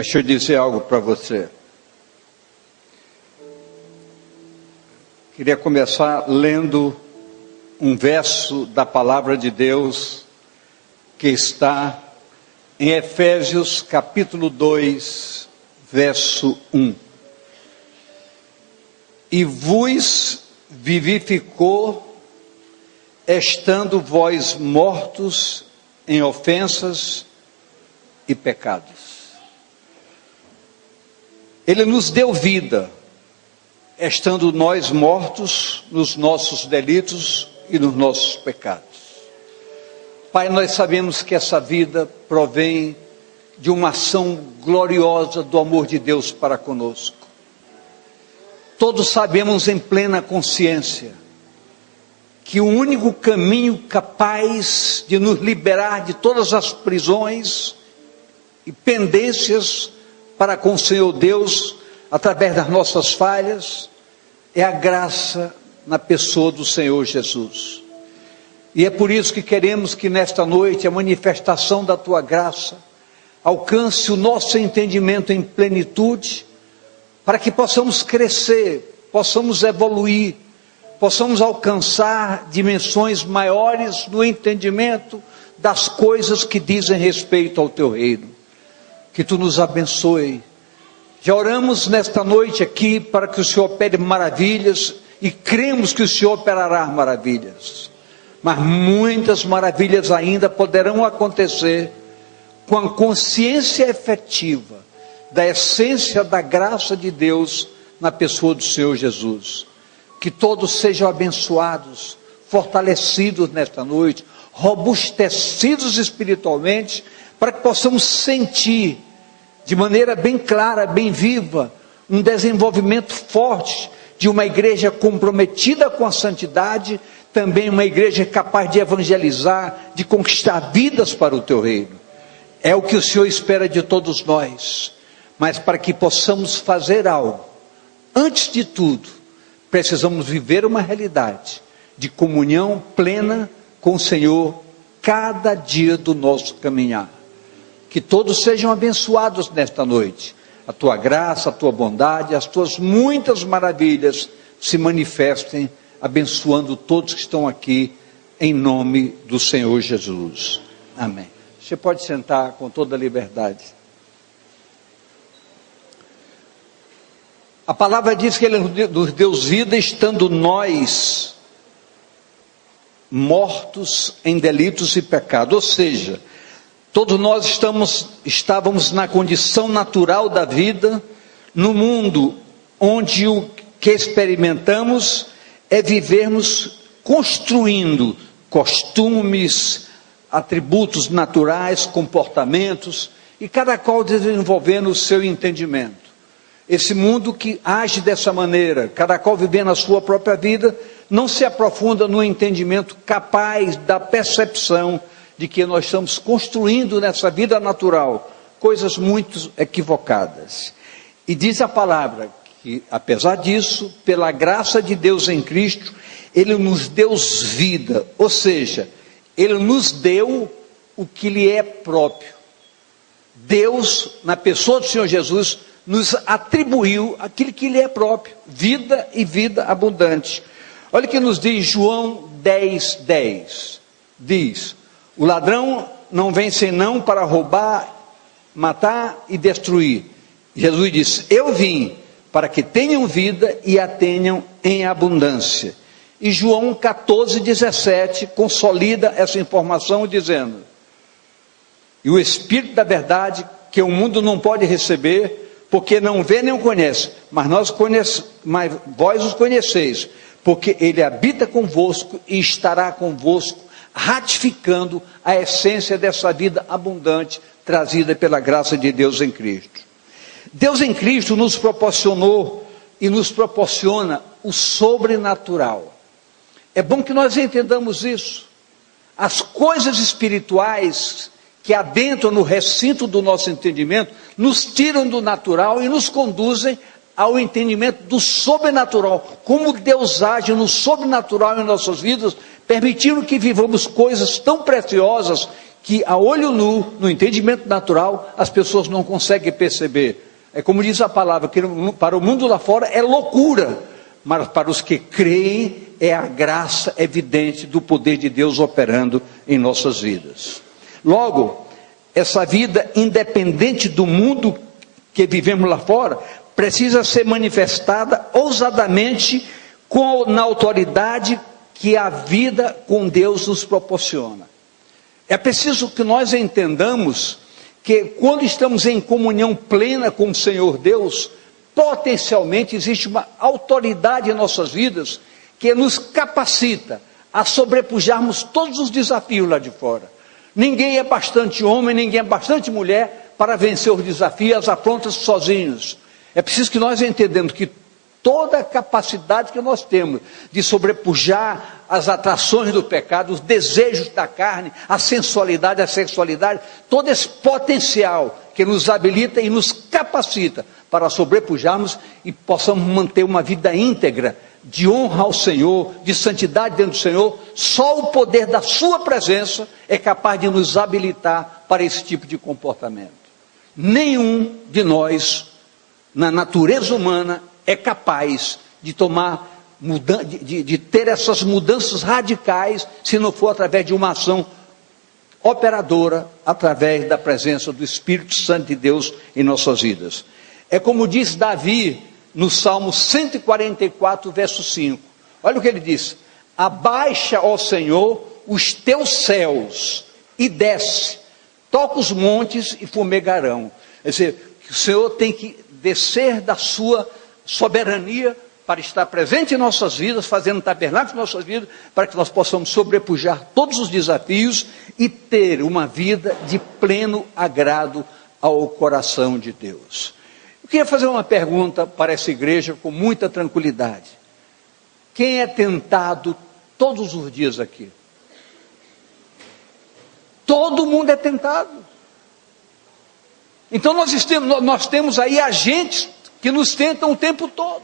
Mas deixa eu dizer algo para você. Queria começar lendo um verso da palavra de Deus que está em Efésios capítulo 2, verso 1. E vos vivificou, estando vós mortos em ofensas e pecados. Ele nos deu vida, estando nós mortos nos nossos delitos e nos nossos pecados. Pai, nós sabemos que essa vida provém de uma ação gloriosa do amor de Deus para conosco. Todos sabemos em plena consciência que o único caminho capaz de nos liberar de todas as prisões e pendências para com o Senhor Deus, através das nossas falhas, é a graça na pessoa do Senhor Jesus. E é por isso que queremos que nesta noite a manifestação da Tua graça alcance o nosso entendimento em plenitude, para que possamos crescer, possamos evoluir, possamos alcançar dimensões maiores no entendimento das coisas que dizem respeito ao Teu reino. Que Tu nos abençoe. Já oramos nesta noite aqui para que o Senhor opere maravilhas, e cremos que o Senhor operará maravilhas, mas muitas maravilhas ainda poderão acontecer com a consciência efetiva da essência da graça de Deus na pessoa do Senhor Jesus. Que todos sejam abençoados, fortalecidos nesta noite, robustecidos espiritualmente, para que possamos sentir de maneira bem clara, bem viva, um desenvolvimento forte de uma igreja comprometida com a santidade, também uma igreja capaz de evangelizar, de conquistar vidas para o Teu reino. É o que o Senhor espera de todos nós, mas para que possamos fazer algo, antes de tudo, precisamos viver uma realidade de comunhão plena com o Senhor, cada dia do nosso caminhar. Que todos sejam abençoados nesta noite. A Tua graça, a Tua bondade, as Tuas muitas maravilhas se manifestem, abençoando todos que estão aqui, em nome do Senhor Jesus. Amém. Você pode sentar com toda a liberdade. A palavra diz que Ele nos deu vida, estando nós mortos em delitos e pecados. Ou seja, todos nós estávamos na condição natural da vida, no mundo onde o que experimentamos é vivermos construindo costumes, atributos naturais, comportamentos, e cada qual desenvolvendo o seu entendimento. Esse mundo que age dessa maneira, cada qual vivendo a sua própria vida, não se aprofunda no entendimento capaz da percepção de que nós estamos construindo nessa vida natural coisas muito equivocadas. E diz a palavra que, apesar disso, pela graça de Deus em Cristo, Ele nos deu vida, ou seja, Ele nos deu o que lhe é próprio. Deus, na pessoa do Senhor Jesus, nos atribuiu aquilo que lhe é próprio, vida e vida abundante. Olha o que nos diz João 10:10, diz: o ladrão não vem senão para roubar, matar e destruir. Jesus disse: eu vim para que tenham vida e a tenham em abundância. E João 14:17 consolida essa informação dizendo: e o Espírito da verdade, que o mundo não pode receber, porque não vê nem o conhece, mas vós os conheceis, porque Ele habita convosco e estará convosco, ratificando a essência dessa vida abundante, trazida pela graça de Deus em Cristo. Deus em Cristo nos proporcionou e nos proporciona o sobrenatural. É bom que nós entendamos isso. As coisas espirituais que adentram no recinto do nosso entendimento, nos tiram do natural e nos conduzem ao entendimento do sobrenatural, como Deus age no sobrenatural em nossas vidas, permitindo que vivamos coisas tão preciosas que a olho nu, no entendimento natural, as pessoas não conseguem perceber. É como diz a palavra, que para o mundo lá fora é loucura, mas para os que creem é a graça evidente do poder de Deus operando em nossas vidas. Logo, essa vida independente do mundo que vivemos lá fora, precisa ser manifestada ousadamente na autoridade que a vida com Deus nos proporciona. É preciso que nós entendamos que quando estamos em comunhão plena com o Senhor Deus, potencialmente existe uma autoridade em nossas vidas que nos capacita a sobrepujarmos todos os desafios lá de fora. Ninguém é bastante homem, ninguém é bastante mulher para vencer os desafios, as afrontas sozinhos. É preciso que nós entendamos que toda a capacidade que nós temos de sobrepujar as atrações do pecado, os desejos da carne, a sensualidade, a sexualidade, todo esse potencial que nos habilita e nos capacita para sobrepujarmos e possamos manter uma vida íntegra, de honra ao Senhor, de santidade dentro do Senhor. Só o poder da sua presença é capaz de nos habilitar para esse tipo de comportamento. Nenhum de nós, na natureza humana, é capaz de de ter essas mudanças radicais, se não for através de uma ação operadora, através da presença do Espírito Santo de Deus em nossas vidas. É como diz Davi no Salmo 144, verso 5. Olha o que ele diz: abaixa, ó Senhor, os teus céus e desce, toca os montes e fumegarão. Quer dizer, o Senhor tem que descer da sua soberania para estar presente em nossas vidas, fazendo tabernáculo em nossas vidas, para que nós possamos sobrepujar todos os desafios e ter uma vida de pleno agrado ao coração de Deus. Eu queria fazer uma pergunta para essa igreja com muita tranquilidade. Quem é tentado todos os dias aqui? Todo mundo é tentado. Então nós temos aí agentes que nos tentam o tempo todo.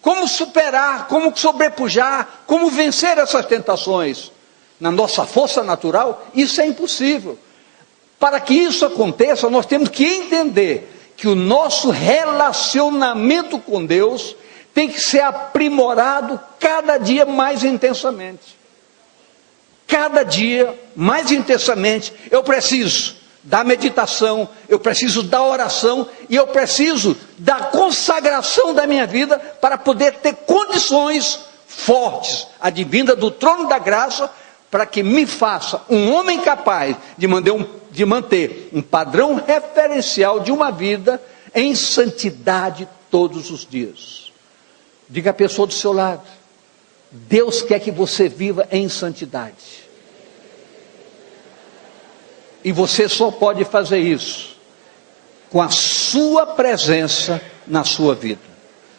Como superar, como sobrepujar, como vencer essas tentações? Na nossa força natural, isso é impossível. Para que isso aconteça, nós temos que entender que o nosso relacionamento com Deus tem que ser aprimorado cada dia mais intensamente. Cada dia mais intensamente. Eu preciso da meditação, eu preciso da oração e eu preciso da consagração da minha vida para poder ter condições fortes, advinda do trono da graça, para que me faça um homem capaz de manter um padrão referencial de uma vida em santidade todos os dias. Diga à pessoa do seu lado: Deus quer que você viva em santidade. E você só pode fazer isso com a sua presença na sua vida.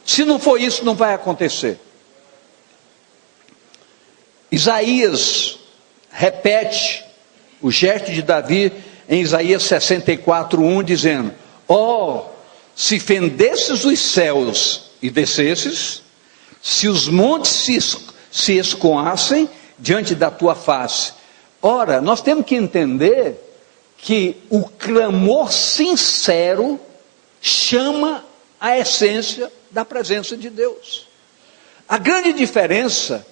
Se não for isso, não vai acontecer. Isaías repete o gesto de Davi em Isaías 64:1, dizendo: ó, se fendesses os céus e descesses, se os montes se escoassem diante da tua face. Ora, nós temos que entender que o clamor sincero chama a essência da presença de Deus. A grande diferença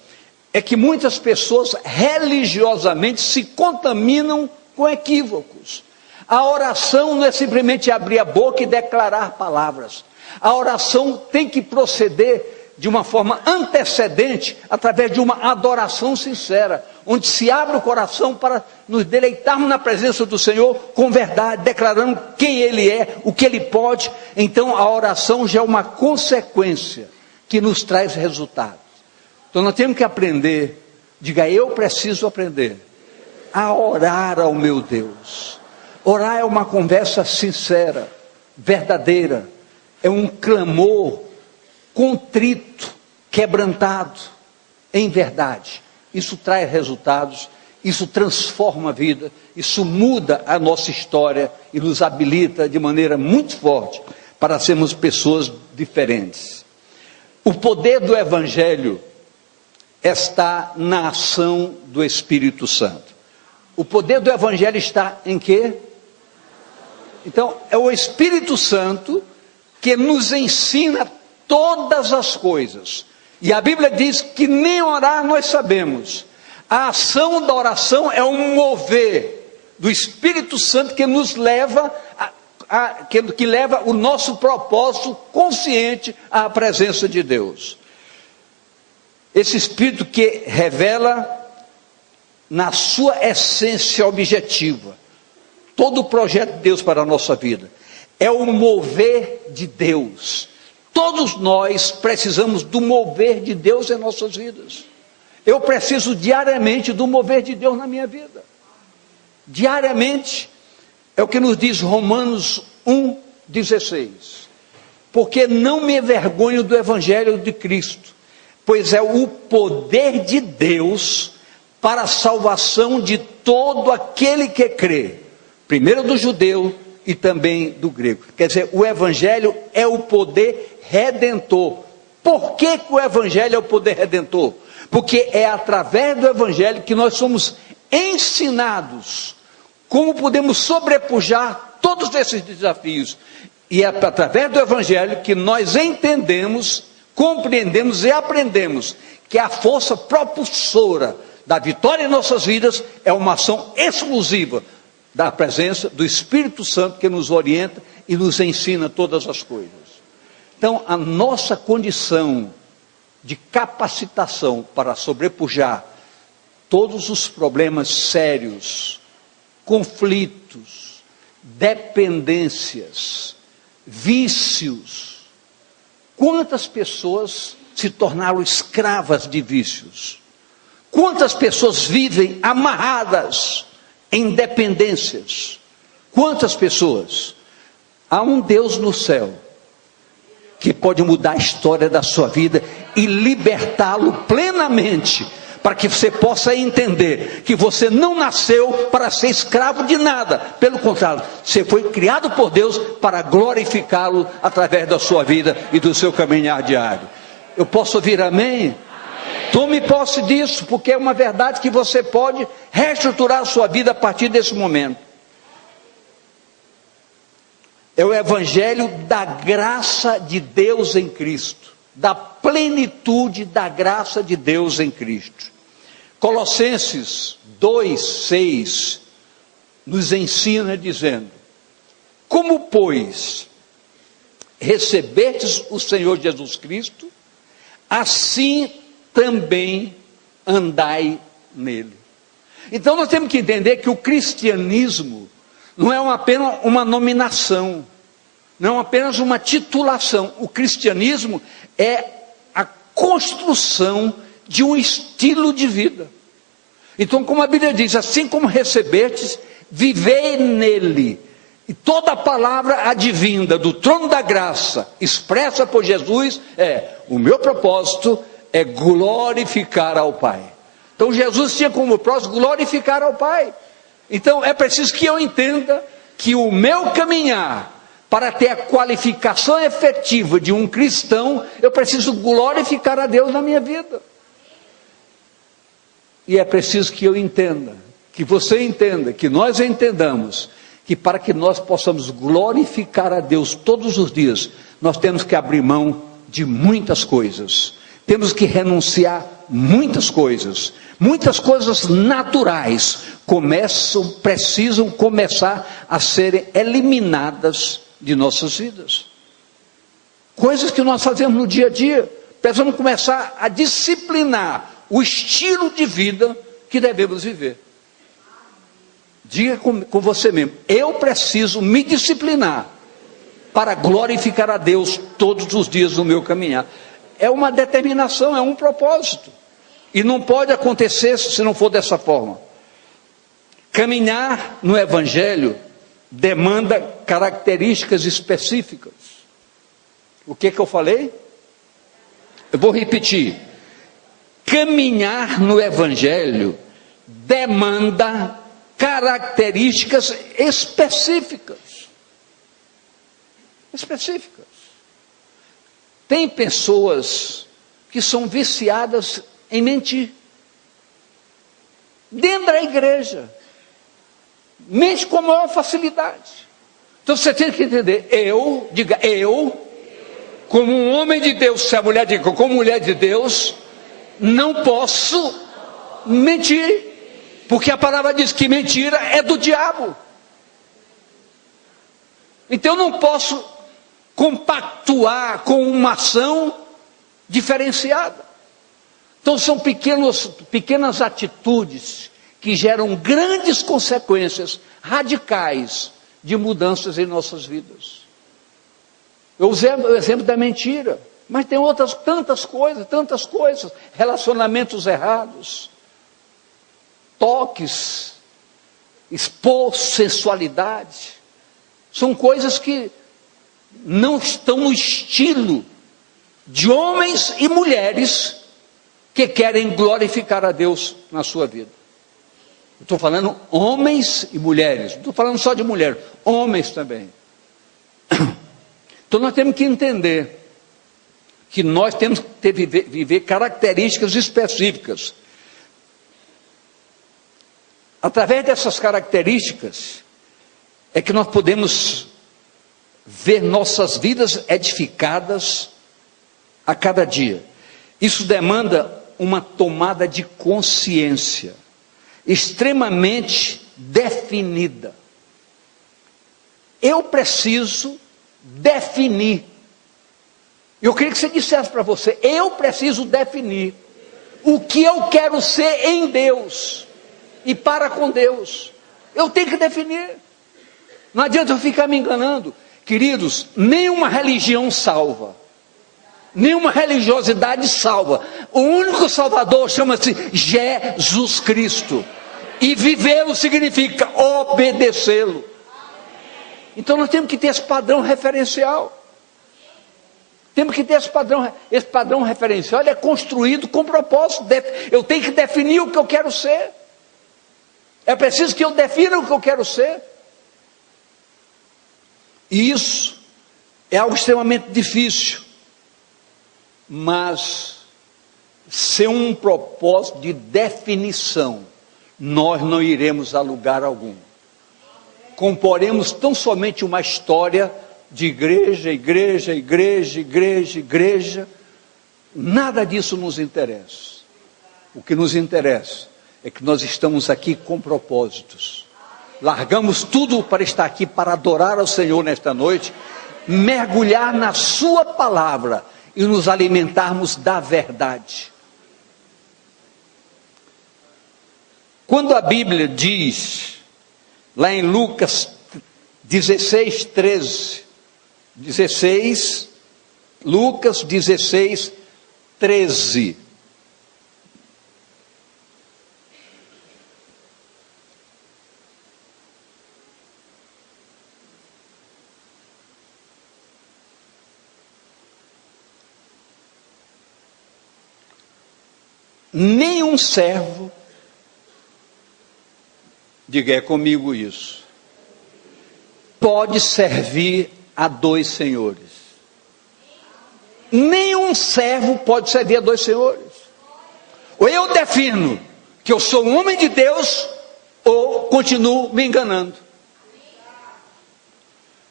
é que muitas pessoas religiosamente se contaminam com equívocos. A oração não é simplesmente abrir a boca e declarar palavras. A oração tem que proceder de uma forma antecedente, através de uma adoração sincera, onde se abre o coração para nos deleitarmos na presença do Senhor com verdade, declarando quem Ele é, o que Ele pode. Então a oração já é uma consequência que nos traz resultados. Então nós temos que aprender, diga: eu preciso aprender a orar ao meu Deus. Orar é uma conversa sincera, verdadeira, é um clamor contrito, quebrantado, em verdade. Isso traz resultados, isso transforma a vida, isso muda a nossa história e nos habilita de maneira muito forte para sermos pessoas diferentes. O poder do Evangelho está na ação do Espírito Santo. O poder do Evangelho está em quê? Então, é o Espírito Santo que nos ensina todas as coisas. E a Bíblia diz que nem orar nós sabemos. A ação da oração é um mover do Espírito Santo que nos leva, que leva o nosso propósito consciente à presença de Deus. Esse Espírito que revela na sua essência objetiva todo o projeto de Deus para a nossa vida. É o mover de Deus. Todos nós precisamos do mover de Deus em nossas vidas. Eu preciso diariamente do mover de Deus na minha vida. Diariamente. É o que nos diz Romanos 1,16. Porque não me envergonho do Evangelho de Cristo, pois é o poder de Deus para a salvação de todo aquele que crê. Primeiro do judeu e também do grego. Quer dizer, o Evangelho é o poder redentor. Por que o Evangelho é o poder redentor? Porque é através do Evangelho que nós somos ensinados como podemos sobrepujar todos esses desafios. E é através do Evangelho que nós entendemos, compreendemos e aprendemos que a força propulsora da vitória em nossas vidas é uma ação exclusiva da presença do Espírito Santo que nos orienta e nos ensina todas as coisas. Então, a nossa condição de capacitação para sobrepujar todos os problemas sérios, conflitos, dependências, vícios. Quantas pessoas se tornaram escravas de vícios? Quantas pessoas vivem amarradas em dependências? Quantas pessoas? Há um Deus no céu que pode mudar a história da sua vida e libertá-lo plenamente, para que você possa entender que você não nasceu para ser escravo de nada. Pelo contrário, você foi criado por Deus para glorificá-lo através da sua vida e do seu caminhar diário. Eu posso ouvir amém? Tome posse disso, porque é uma verdade que você pode reestruturar a sua vida a partir desse momento. É o Evangelho da graça de Deus em Cristo, da plenitude da graça de Deus em Cristo. Colossenses 2:6 nos ensina dizendo: como, pois, recebestes o Senhor Jesus Cristo, assim também andai nele. Então nós temos que entender que o cristianismo não é apenas uma nominação, não é apenas uma titulação. O cristianismo é a construção de um estilo de vida. Então, como a Bíblia diz, assim como recebestes, vivei nele. E toda a palavra advinda do trono da graça, expressa por Jesus, o meu propósito é glorificar ao Pai. Então Jesus tinha como propósito glorificar ao Pai. Então é preciso que eu entenda que o meu caminhar, para ter a qualificação efetiva de um cristão, eu preciso glorificar a Deus na minha vida. E é preciso que eu entenda, que você entenda, que nós entendamos, que para que nós possamos glorificar a Deus todos os dias, nós temos que abrir mão de muitas coisas. Temos que renunciar muitas coisas naturais precisam começar a serem eliminadas de nossas vidas. Coisas que nós fazemos no dia a dia, precisamos começar a disciplinar o estilo de vida que devemos viver. Diga com você mesmo: eu preciso me disciplinar para glorificar a Deus todos os dias no meu caminhar. É uma determinação, é um propósito. E não pode acontecer se não for dessa forma. Caminhar no Evangelho demanda características específicas. O que eu falei? Eu vou repetir. Caminhar no Evangelho demanda características específicas. específicas. Tem pessoas que são viciadas em mentir. Dentro da igreja. Mente com a maior facilidade. Então você tem que entender, eu, como um homem de Deus, se a mulher diga, como mulher de Deus, não posso mentir, porque a palavra diz que mentira é do diabo. Então eu não posso compactuar com uma ação diferenciada. Então são pequenas atitudes que geram grandes consequências radicais de mudanças em nossas vidas. Eu usei o exemplo da mentira, mas tem outras tantas coisas, relacionamentos errados, toques, expor sensualidade, são coisas que não estão no estilo de homens e mulheres que querem glorificar a Deus na sua vida. Estou falando homens e mulheres, não estou falando só de mulher, homens também. Então nós temos que entender que nós temos que viver características específicas. Através dessas características é que nós podemos ver nossas vidas edificadas a cada dia. Isso demanda uma tomada de consciência extremamente definida. Eu preciso definir. Eu queria que você dissesse para você, eu preciso definir o que eu quero ser em Deus e para com Deus. Eu tenho que definir. Não adianta eu ficar me enganando. Queridos, nenhuma religião salva. Nenhuma religiosidade salva. O único Salvador chama-se Jesus Cristo. E vivê-lo significa obedecê-lo. Então nós temos que ter esse padrão referencial. Temos que ter esse padrão referencial. Ele é construído com propósito. Eu tenho que definir o que eu quero ser. É preciso que eu defina o que eu quero ser. E isso é algo extremamente difícil. Mas, sem um propósito de definição, nós não iremos a lugar algum. Comporemos tão somente uma história de igreja. Nada disso nos interessa. O que nos interessa é que nós estamos aqui com propósitos. Largamos tudo para estar aqui, para adorar ao Senhor nesta noite, mergulhar na sua palavra e nos alimentarmos da verdade. Quando a Bíblia diz, lá em Lucas 16, 13, Lucas 16, 13, nenhum servo, diga é comigo isso, pode servir a dois senhores. Nenhum servo pode servir a dois senhores. Ou eu defino que eu sou um homem de Deus, ou continuo me enganando.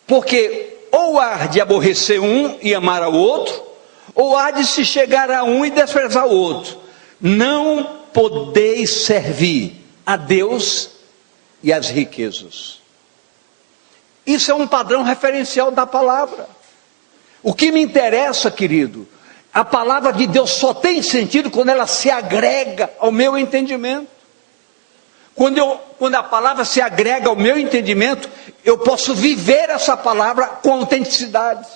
Porque ou há de aborrecer um e amar ao outro, ou há de se chegar a um e desprezar o outro. Não podeis servir a Deus e às riquezas. Isso é um padrão referencial da palavra. O que me interessa, querido, a palavra de Deus só tem sentido quando ela se agrega ao meu entendimento. Quando a palavra se agrega ao meu entendimento, eu posso viver essa palavra com autenticidade.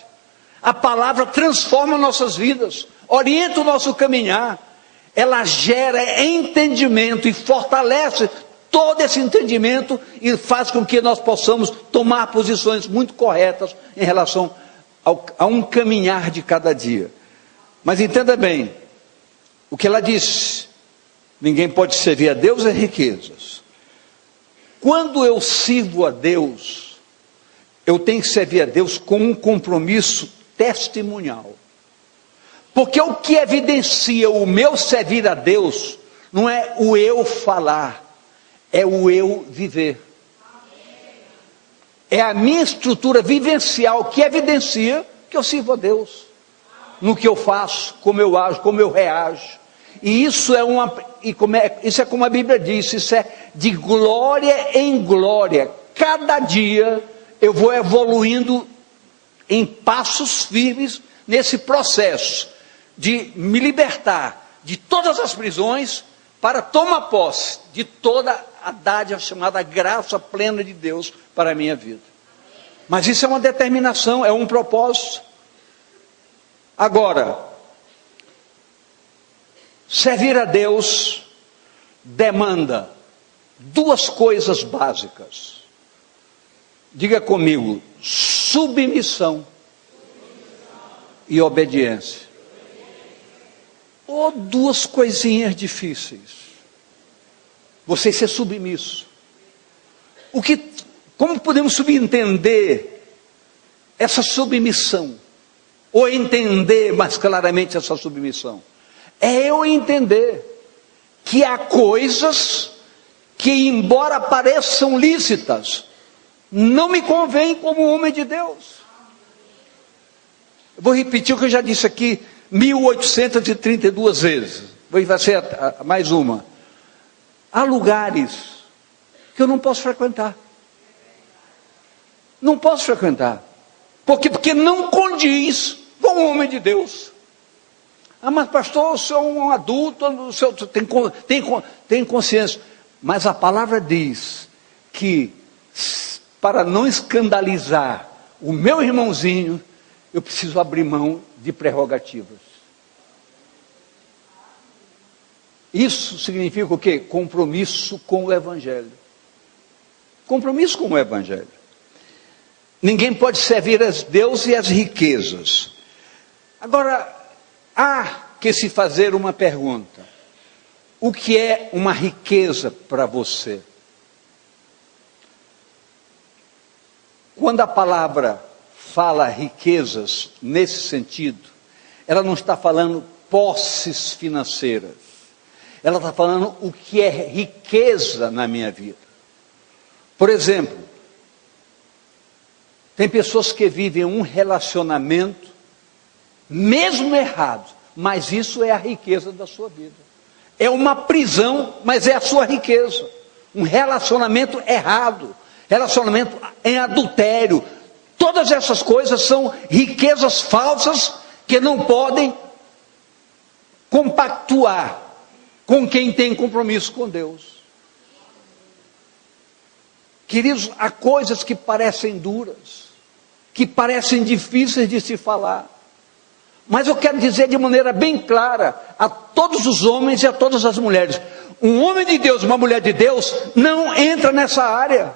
A palavra transforma nossas vidas, orienta o nosso caminhar. Ela gera entendimento e fortalece todo esse entendimento e faz com que nós possamos tomar posições muito corretas em relação a um caminhar de cada dia. Mas entenda bem, o que ela diz, ninguém pode servir a Deus e riquezas. Quando eu sirvo a Deus, eu tenho que servir a Deus com um compromisso testemunial. Porque o que evidencia o meu servir a Deus, não é o eu falar, é o eu viver. É a minha estrutura vivencial que evidencia que eu sirvo a Deus. No que eu faço, como eu ajo, como eu reajo. E isso é isso é como a Bíblia diz, isso é de glória em glória. Cada dia eu vou evoluindo em passos firmes nesse processo de me libertar de todas as prisões para tomar posse de toda a dádiva chamada graça plena de Deus para a minha vida. Mas isso é uma determinação, é um propósito. Agora, servir a Deus demanda duas coisas básicas. Diga comigo: submissão e obediência. Ou duas coisinhas difíceis. Você ser submisso. Como podemos subentender essa submissão? Ou entender mais claramente essa submissão? É eu entender que há coisas que, embora pareçam lícitas, não me convém como homem de Deus. Eu vou repetir o que eu já disse aqui 1832 vezes. Vai ser mais uma. Há lugares que eu não posso frequentar. Não posso frequentar. Porque não condiz com o homem de Deus. Ah, mas pastor, o senhor é um adulto, o senhor tem consciência. Mas a palavra diz que, para não escandalizar o meu irmãozinho, eu preciso abrir mão de prerrogativas. Isso significa o quê? Compromisso com o Evangelho. Compromisso com o Evangelho. Ninguém pode servir a Deus e as riquezas. Agora, há que se fazer uma pergunta: o que é uma riqueza para você? Quando a palavra fala riquezas nesse sentido, ela não está falando posses financeiras. Ela está falando o que é riqueza na minha vida. Por exemplo, tem pessoas que vivem um relacionamento, mesmo errado, mas isso é a riqueza da sua vida. É uma prisão, mas é a sua riqueza. Um relacionamento errado, relacionamento em adultério. Todas essas coisas são riquezas falsas que não podem compactuar com quem tem compromisso com Deus. Queridos, há coisas que parecem duras, que parecem difíceis de se falar, mas eu quero dizer de maneira bem clara a todos os homens e a todas as mulheres: um homem de Deus, uma mulher de Deus, não entra nessa área.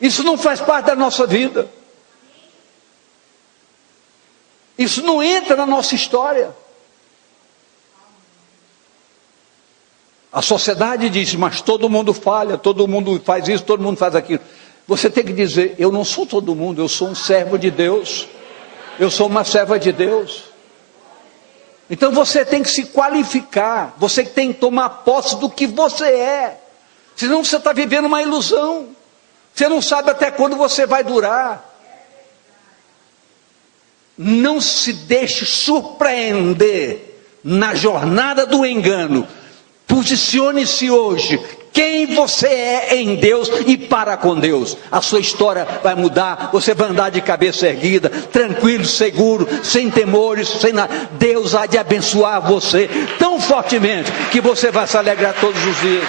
Isso não faz parte da nossa vida. Isso não entra na nossa história. A sociedade diz: mas todo mundo falha, todo mundo faz isso, todo mundo faz aquilo. Você tem que dizer: eu não sou todo mundo, eu sou um servo de Deus. Eu sou uma serva de Deus. Então você tem que se qualificar, você tem que tomar posse do que você é. Senão você está vivendo uma ilusão. Você não sabe até quando você vai durar. Não se deixe surpreender na jornada do engano. Posicione-se hoje quem você é em Deus e para com Deus. A sua história vai mudar, você vai andar de cabeça erguida, tranquilo, seguro, sem temores, sem nada. Deus há de abençoar você tão fortemente que você vai se alegrar todos os dias.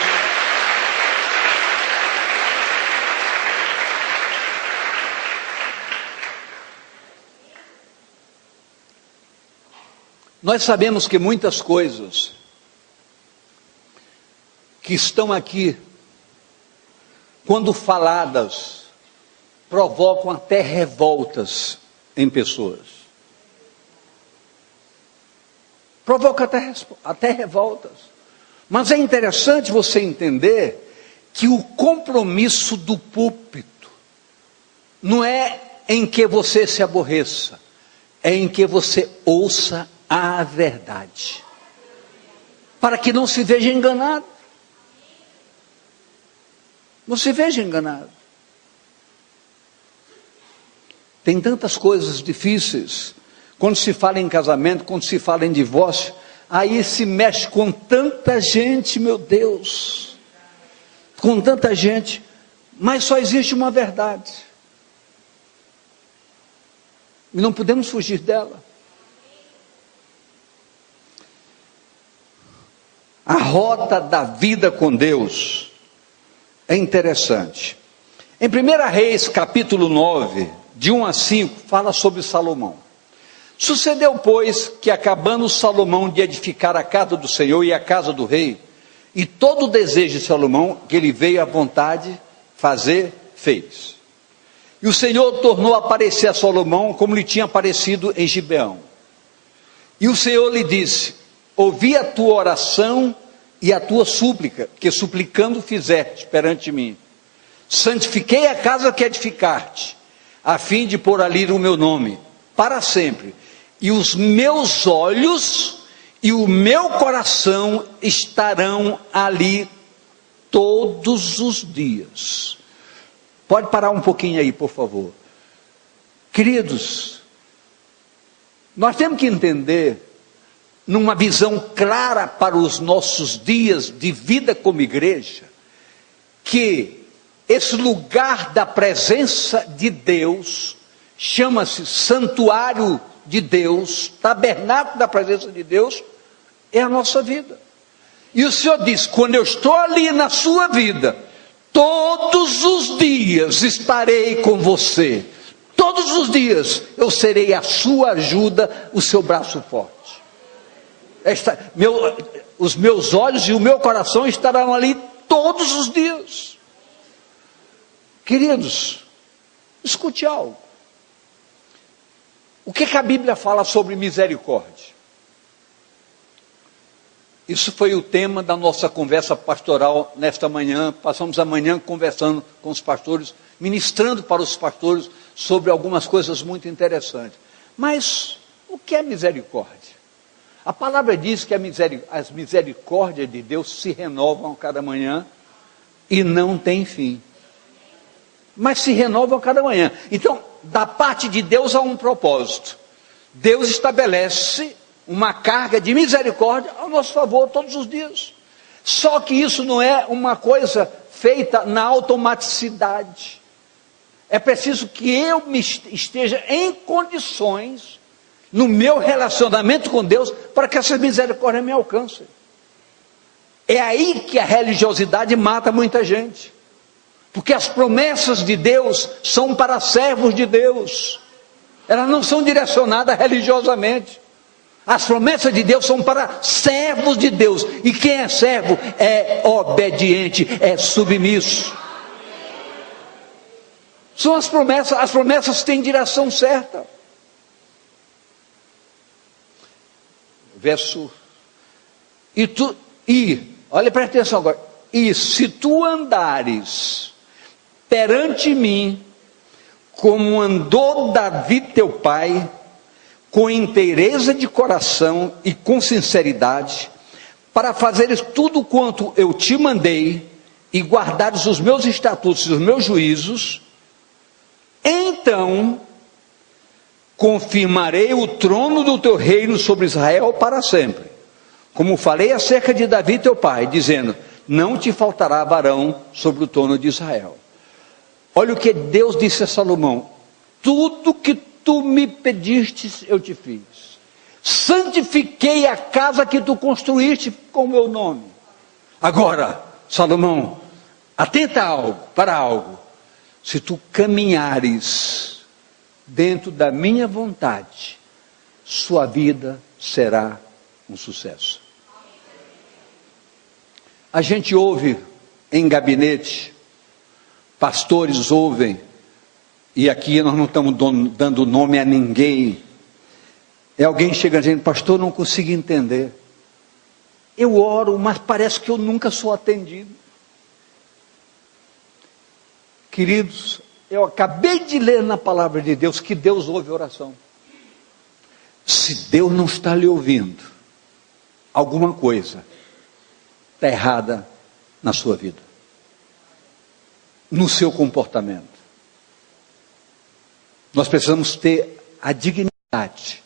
Nós sabemos que muitas coisas que estão aqui, quando faladas, provocam até revoltas em pessoas. Provoca até revoltas. Mas é interessante você entender que o compromisso do púlpito não é em que você se aborreça, é em que você ouça a verdade, para que não se veja enganado. Não se veja enganado. Tem tantas coisas difíceis, quando se fala em casamento, quando se fala em divórcio, aí se mexe com tanta gente, meu Deus, com tanta gente, mas só existe uma verdade, e não podemos fugir dela. A rota da vida com Deus é interessante. Em 1 Reis, capítulo 9, de 1 a 5, fala sobre Salomão. Sucedeu, pois, que acabando Salomão de edificar a casa do Senhor e a casa do rei, e todo o desejo de Salomão, que ele veio à vontade fazer, fez. E o Senhor tornou a aparecer a Salomão, como lhe tinha aparecido em Gibeão. E o Senhor lhe disse: ouvi a tua oração e a tua súplica, que suplicando fizeste perante mim. Santifiquei a casa que edificaste, a fim de pôr ali o meu nome, para sempre. E os meus olhos e o meu coração estarão ali todos os dias. Pode parar um pouquinho aí, por favor. Queridos, nós temos que entender, numa visão clara para os nossos dias de vida como igreja, que esse lugar da presença de Deus chama-se santuário de Deus, tabernáculo da presença de Deus, é a nossa vida. E o Senhor diz: quando eu estou ali na sua vida, todos os dias estarei com você, todos os dias eu serei a sua ajuda, o seu braço forte. Os meus olhos e o meu coração estarão ali todos os dias. Queridos, escute algo. O que a Bíblia fala sobre misericórdia? Isso foi o tema da nossa conversa pastoral nesta manhã. Passamos a manhã conversando com os pastores, ministrando para os pastores sobre algumas coisas muito interessantes. Mas o que é misericórdia? A palavra diz que as misericórdias de Deus se renovam a cada manhã e não tem fim. Mas se renovam a cada manhã. Então, da parte de Deus há um propósito. Deus estabelece uma carga de misericórdia ao nosso favor todos os dias. Só que isso não é uma coisa feita na automaticidade. É preciso que eu esteja em condições, no meu relacionamento com Deus, para que essa misericórdia me alcance. É aí que a religiosidade mata muita gente. Porque as promessas de Deus são para servos de Deus. Elas não são direcionadas religiosamente. As promessas de Deus são para servos de Deus. E quem é servo é obediente, é submisso. São as promessas têm direção certa. Verso. Olha, presta atenção agora. E se tu andares perante mim, como andou Davi teu pai, com inteireza de coração e com sinceridade, para fazeres tudo quanto eu te mandei, e guardares os meus estatutos e os meus juízos, então confirmarei o trono do teu reino sobre Israel para sempre, como falei acerca de Davi teu pai, dizendo: não te faltará varão sobre o trono de Israel. Olha o que Deus disse a Salomão: tudo que tu me pedistes eu te fiz. Santifiquei a casa que tu construíste com o meu nome. Agora, Salomão, atenta para algo. Se tu caminhares dentro da minha vontade, sua vida será um sucesso. A gente ouve em gabinete, pastores ouvem, e aqui nós não estamos dando nome a ninguém. É alguém chegando dizendo: pastor, não consigo entender. Eu oro, mas parece que eu nunca sou atendido. Queridos, Eu acabei de ler na palavra de Deus que Deus ouve oração. Se Deus não está lhe ouvindo, alguma coisa está errada na sua vida, no seu comportamento. Nós precisamos ter a dignidade,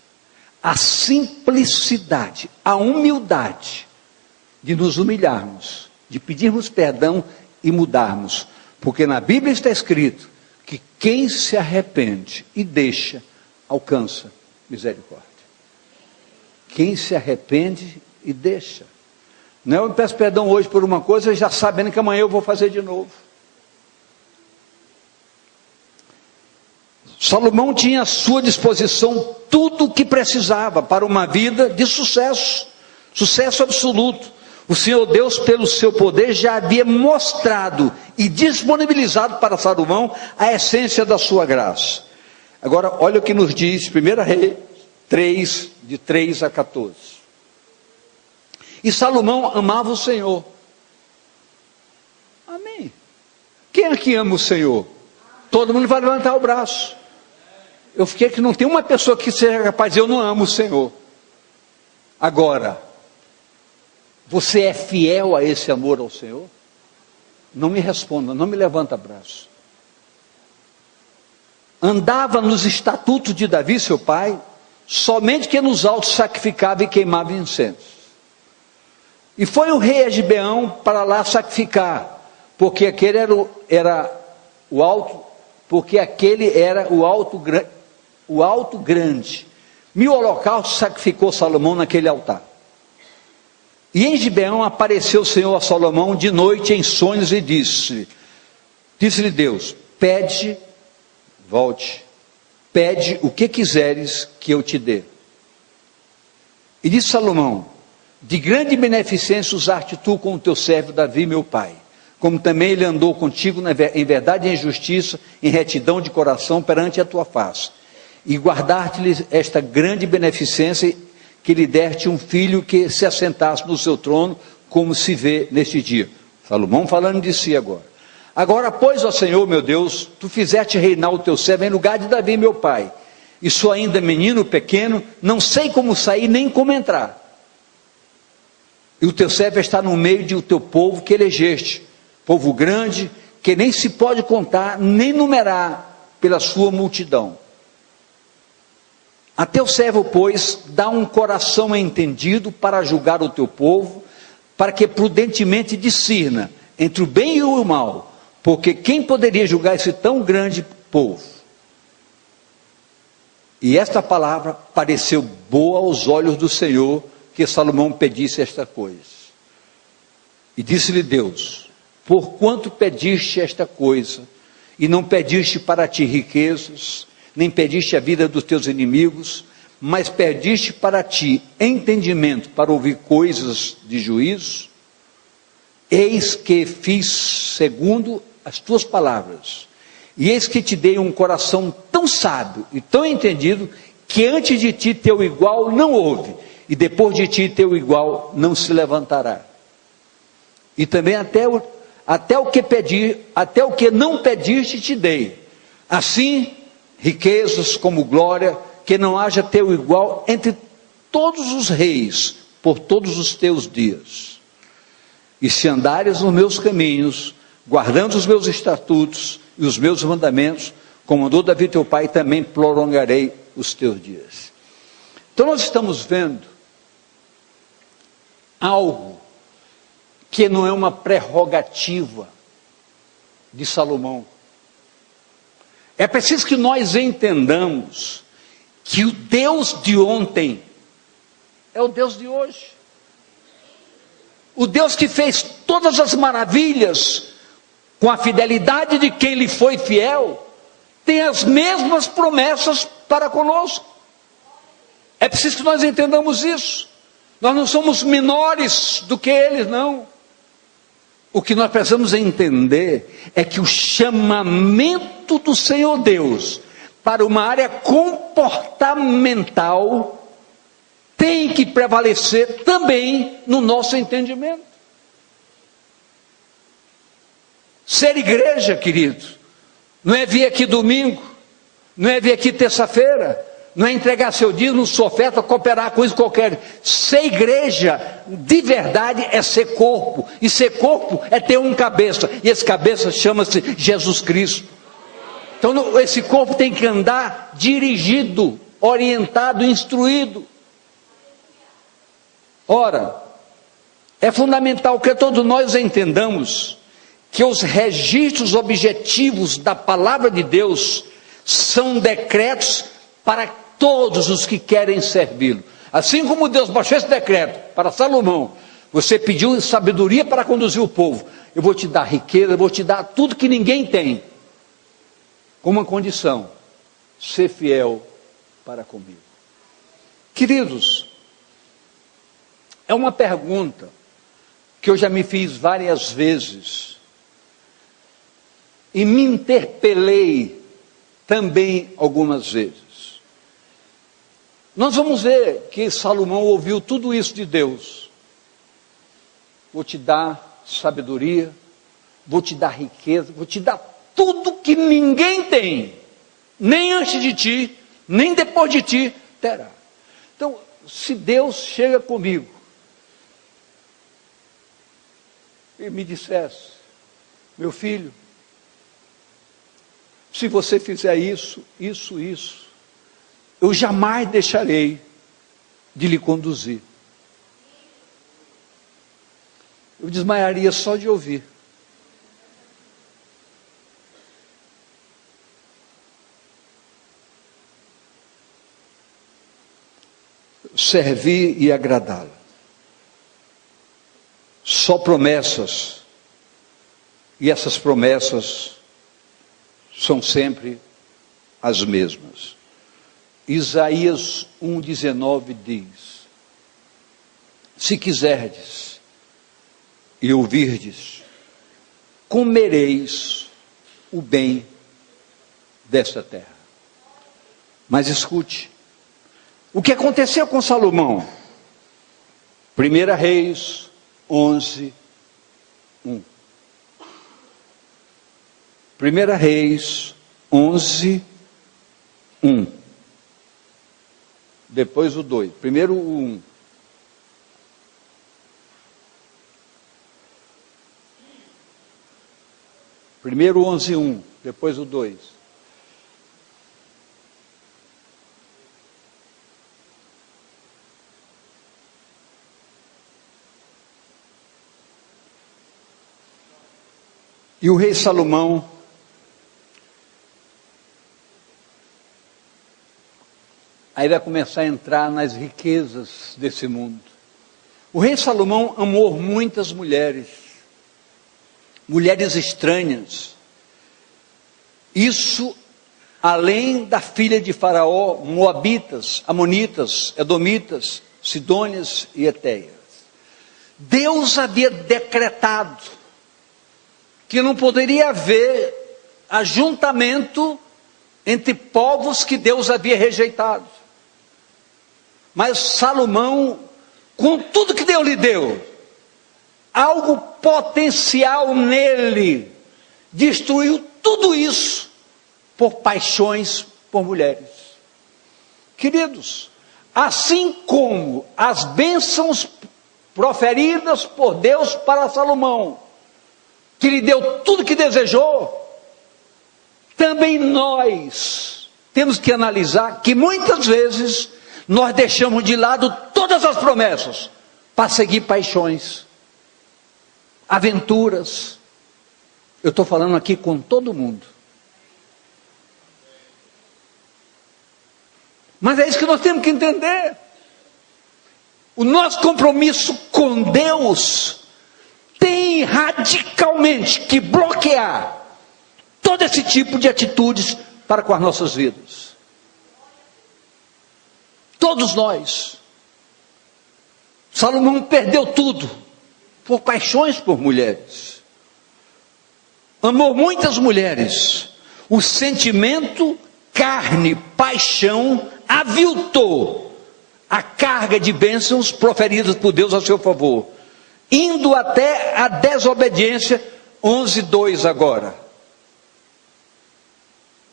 a simplicidade, a humildade de nos humilharmos, de pedirmos perdão e mudarmos, porque na Bíblia está escrito que quem se arrepende e deixa, alcança misericórdia. Quem se arrepende e deixa. Não é eu peço perdão hoje por uma coisa, já sabendo que amanhã eu vou fazer de novo. Salomão tinha à sua disposição tudo o que precisava para uma vida de sucesso, sucesso absoluto. O Senhor Deus, pelo seu poder, já havia mostrado e disponibilizado para Salomão a essência da sua graça. Agora, olha o que nos diz 1 Reis 3, de 3 a 14. E Salomão amava o Senhor. Amém. Quem aqui ama o Senhor? Todo mundo vai levantar o braço. Eu fiquei que não tem uma pessoa que seja capaz de dizer, eu não amo o Senhor. Agora, você é fiel a esse amor ao Senhor? Não me responda, não me levanta braço. Andava nos estatutos de Davi, seu pai, somente que nos altos sacrificava e queimava incenso. E foi o rei Gibeão para lá sacrificar, porque aquele era o alto grande. 1000 holocaustos sacrificou Salomão naquele altar. E em Gibeão apareceu o Senhor a Salomão de noite em sonhos e disse-lhe Deus, pede, volte, pede o que quiseres que eu te dê. E disse Salomão, de grande beneficência usaste tu com o teu servo Davi, meu pai, como também ele andou contigo em verdade e em justiça, em retidão de coração perante a tua face, e guardar-te-lhe esta grande beneficência, que lhe deste um filho que se assentasse no seu trono, como se vê neste dia. Salomão falando de si agora. Agora, pois, ó Senhor, meu Deus, tu fizeste reinar o teu servo em lugar de Davi, meu pai, e sou ainda menino pequeno, não sei como sair nem como entrar. E o teu servo está no meio do teu povo que elegeste, povo grande, que nem se pode contar, nem numerar pela sua multidão. A teu servo, pois, dá um coração entendido para julgar o teu povo, para que prudentemente discirna entre o bem e o mal, porque quem poderia julgar esse tão grande povo? E esta palavra pareceu boa aos olhos do Senhor, que Salomão pedisse esta coisa. E disse-lhe Deus, porquanto pediste esta coisa, e não pediste para ti riquezas, nem pediste a vida dos teus inimigos, mas pediste para ti entendimento para ouvir coisas de juízo, eis que fiz segundo as tuas palavras, e eis que te dei um coração tão sábio e tão entendido, que antes de ti teu igual não houve, e depois de ti teu igual não se levantará. E também até o que não pediste te dei, assim riquezas como glória, que não haja teu igual entre todos os reis, por todos os teus dias. E se andares nos meus caminhos, guardando os meus estatutos e os meus mandamentos, como mandou Davi teu pai, também prolongarei os teus dias. Então nós estamos vendo algo que não é uma prerrogativa de Salomão. É preciso que nós entendamos que o Deus de ontem é o Deus de hoje. O Deus que fez todas as maravilhas com a fidelidade de quem lhe foi fiel, tem as mesmas promessas para conosco. É preciso que nós entendamos isso. Nós não somos menores do que eles, não. O que nós precisamos entender é que o chamamento do Senhor Deus para uma área comportamental tem que prevalecer também no nosso entendimento. Ser igreja, querido, não é vir aqui domingo, não é vir aqui terça-feira, não é entregar seu dízimo, sua oferta, cooperar com isso qualquer. Ser igreja de verdade é ser corpo, e ser corpo é ter um cabeça, e esse cabeça chama-se Jesus Cristo. Então esse corpo tem que andar dirigido, orientado, instruído. Ora, é fundamental que todos nós entendamos que os registros objetivos da palavra de Deus são decretos para todos os que querem servi-lo. Assim como Deus baixou esse decreto para Salomão, você pediu sabedoria para conduzir o povo, eu vou te dar riqueza, eu vou te dar tudo que ninguém tem, com uma condição: ser fiel para comigo. Queridos, é uma pergunta que eu já me fiz várias vezes, e me interpelei também algumas vezes. Nós vamos ver que Salomão ouviu tudo isso de Deus: vou te dar sabedoria, vou te dar riqueza, vou te dar tudo que ninguém tem, nem antes de ti, nem depois de ti terá. Então, se Deus chega comigo e me dissesse: meu filho, se você fizer isso, eu jamais deixarei de lhe conduzir. Eu desmaiaria só de ouvir. Servir e agradá-la. Só promessas, e essas promessas são sempre as mesmas. Isaías 1,19 diz: se quiserdes e ouvirdes, comereis o bem desta terra. Mas escute, o que aconteceu com Salomão? 1 Reis 11, 1. 1 Reis 11, 1. Depois o 2. Primeiro o 1. Primeiro 11, 1. Depois o 2. E o rei Salomão aí vai começar a entrar nas riquezas desse mundo. O rei Salomão amou muitas mulheres, mulheres estranhas. Isso além da filha de Faraó, moabitas, amonitas, edomitas, sidônias e etéias. Deus havia decretado que não poderia haver ajuntamento entre povos que Deus havia rejeitado. Mas Salomão, com tudo que Deus lhe deu, algo potencial nele, destruiu tudo isso por paixões por mulheres. Queridos, assim como as bênçãos proferidas por Deus para Salomão, que lhe deu tudo que desejou, também nós temos que analisar que muitas vezes nós deixamos de lado todas as promessas para seguir paixões, aventuras. Eu estou falando aqui com todo mundo. Mas é isso que nós temos que entender. O nosso compromisso com Deus tem radicalmente que bloquear todo esse tipo de atitudes para com as nossas vidas. Todos nós. Salomão perdeu tudo por paixões por mulheres. Amou muitas mulheres. O sentimento, carne, paixão aviltou a carga de bênçãos proferidas por Deus a seu favor, indo até a desobediência. 11:2 agora.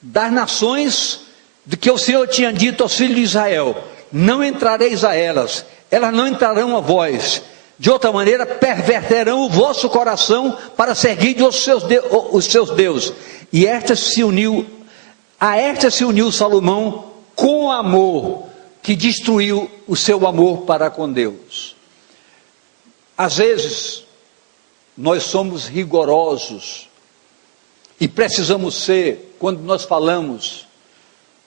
das nações de que o Senhor tinha dito aos filhos de Israel: não entrareis a elas, elas não entrarão a vós, de outra maneira perverterão o vosso coração para seguir os seus deuses. E a esta se uniu Salomão com amor, que destruiu o seu amor para com Deus. Às vezes, nós somos rigorosos, e precisamos ser, quando nós falamos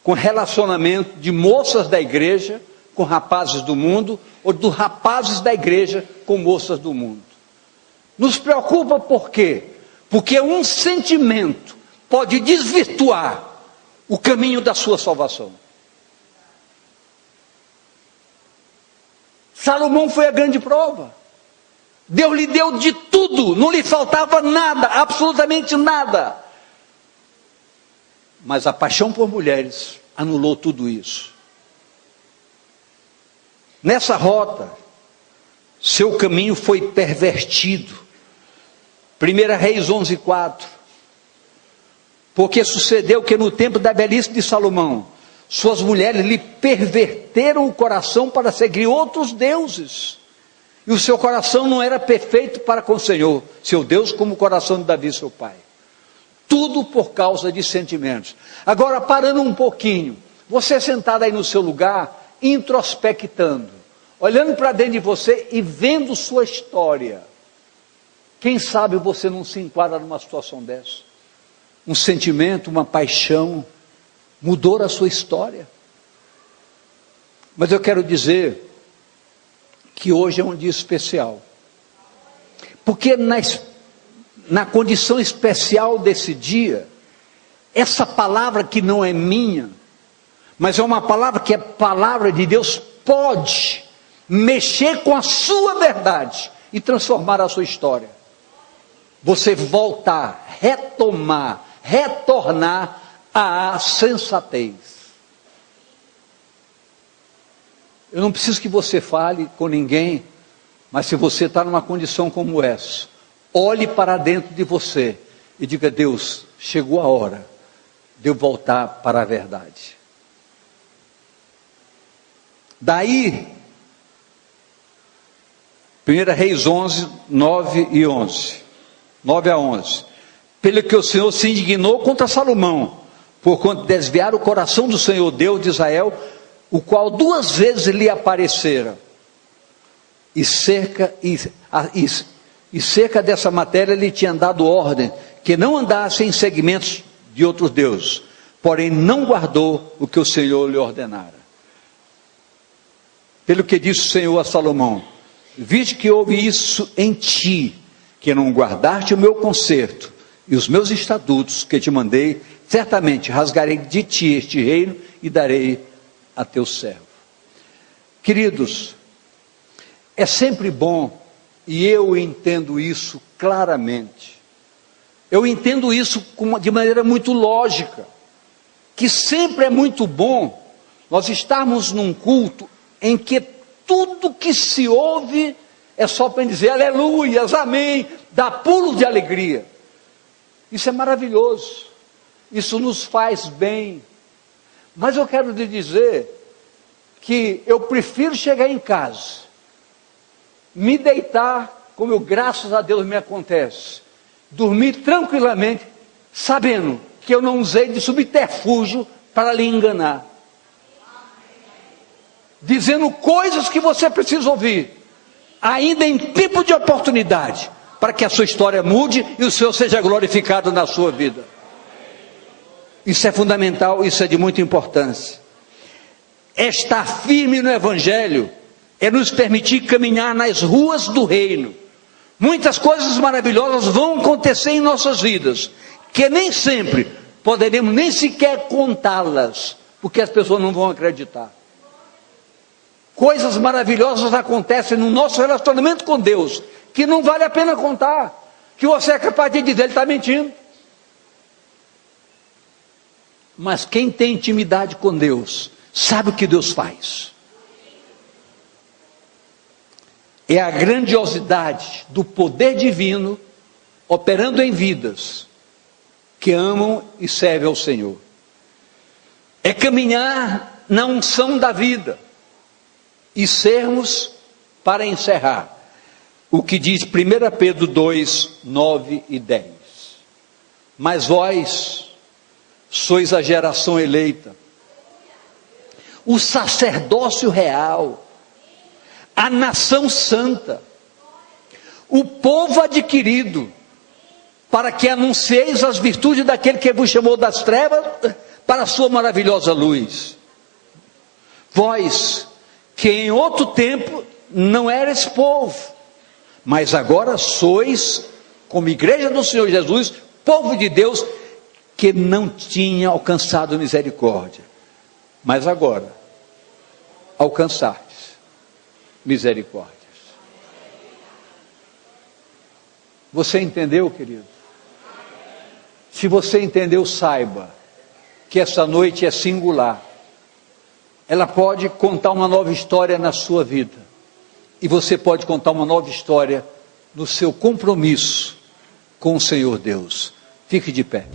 com relacionamento de moças da igreja com rapazes do mundo, ou dos rapazes da igreja com moças do mundo. Nos preocupa por quê? Porque um sentimento pode desvirtuar o caminho da sua salvação. Salomão foi a grande prova. Deus lhe deu de tudo, não lhe faltava nada, absolutamente nada. Mas a paixão por mulheres anulou tudo isso. Nessa rota, seu caminho foi pervertido. 1 Reis 11:4. Porque sucedeu que no tempo da velhice de Salomão, suas mulheres lhe perverteram o coração para seguir outros deuses. E o seu coração não era perfeito para com o Senhor, seu Deus, como o coração de Davi, seu pai. Tudo por causa de sentimentos. Agora, parando um pouquinho, você sentado aí no seu lugar, introspectando, olhando para dentro de você e vendo sua história. Quem sabe você não se enquadra numa situação dessa? Um sentimento, uma paixão, mudou a sua história. Mas eu quero dizer que hoje é um dia especial. Porque na condição especial desse dia, essa palavra que não é minha, mas é uma palavra que é palavra de Deus, pode mexer com a sua verdade e transformar a sua história. Você voltar, retomar, retornar à sensatez. Eu não preciso que você fale com ninguém, mas se você está numa condição como essa, olhe para dentro de você e diga: Deus, chegou a hora de eu voltar para a verdade. Daí, 1 Reis 11, 9 e 11, 9 a 11, pelo que o Senhor se indignou contra Salomão, porquanto desviar o coração do Senhor Deus de Israel, o qual 2 vezes lhe aparecera, e cerca dessa matéria lhe tinha dado ordem, que não andasse em segmentos de outros deuses, porém não guardou o que o Senhor lhe ordenara. Pelo que disse o Senhor a Salomão: viste que houve isso em ti, que não guardaste o meu concerto, e os meus estatutos que te mandei, certamente rasgarei de ti este reino, e darei a teu servo. Queridos, é sempre bom, e eu entendo isso claramente, eu entendo isso de maneira muito lógica, que sempre é muito bom nós estarmos num culto em que tudo que se ouve é só para dizer aleluias, amém, dá pulo de alegria. Isso é maravilhoso, isso nos faz bem. Mas eu quero lhe dizer que eu prefiro chegar em casa, me deitar, como graças a Deus me acontece, dormir tranquilamente, sabendo que eu não usei de subterfúgio para lhe enganar, dizendo coisas que você precisa ouvir, ainda em tempo de oportunidade, para que a sua história mude e o Senhor seja glorificado na sua vida. Isso é fundamental, isso é de muita importância. Estar firme no Evangelho é nos permitir caminhar nas ruas do reino. Muitas coisas maravilhosas vão acontecer em nossas vidas, que nem sempre poderemos nem sequer contá-las, porque as pessoas não vão acreditar. Coisas maravilhosas acontecem no nosso relacionamento com Deus, que não vale a pena contar, que você é capaz de dizer: ele está mentindo. Mas quem tem intimidade com Deus, sabe o que Deus faz. É a grandiosidade do poder divino, operando em vidas, que amam e servem ao Senhor. é caminhar na unção da vida e sermos, para encerrar, o que diz 1 Pedro 2, 9 e 10. Mas vós sois a geração eleita, o sacerdócio real, a nação santa, o povo adquirido, para que anuncieis as virtudes daquele que vos chamou das trevas para a sua maravilhosa luz. Vós, que em outro tempo não erais povo, mas agora sois, como igreja do Senhor Jesus, povo de Deus, que não tinha alcançado misericórdia, mas agora alcançastes misericórdias. Você entendeu, querido? Se você entendeu, saiba que essa noite é singular. Ela pode contar uma nova história na sua vida, e você pode contar uma nova história no seu compromisso com o Senhor Deus. Fique de pé.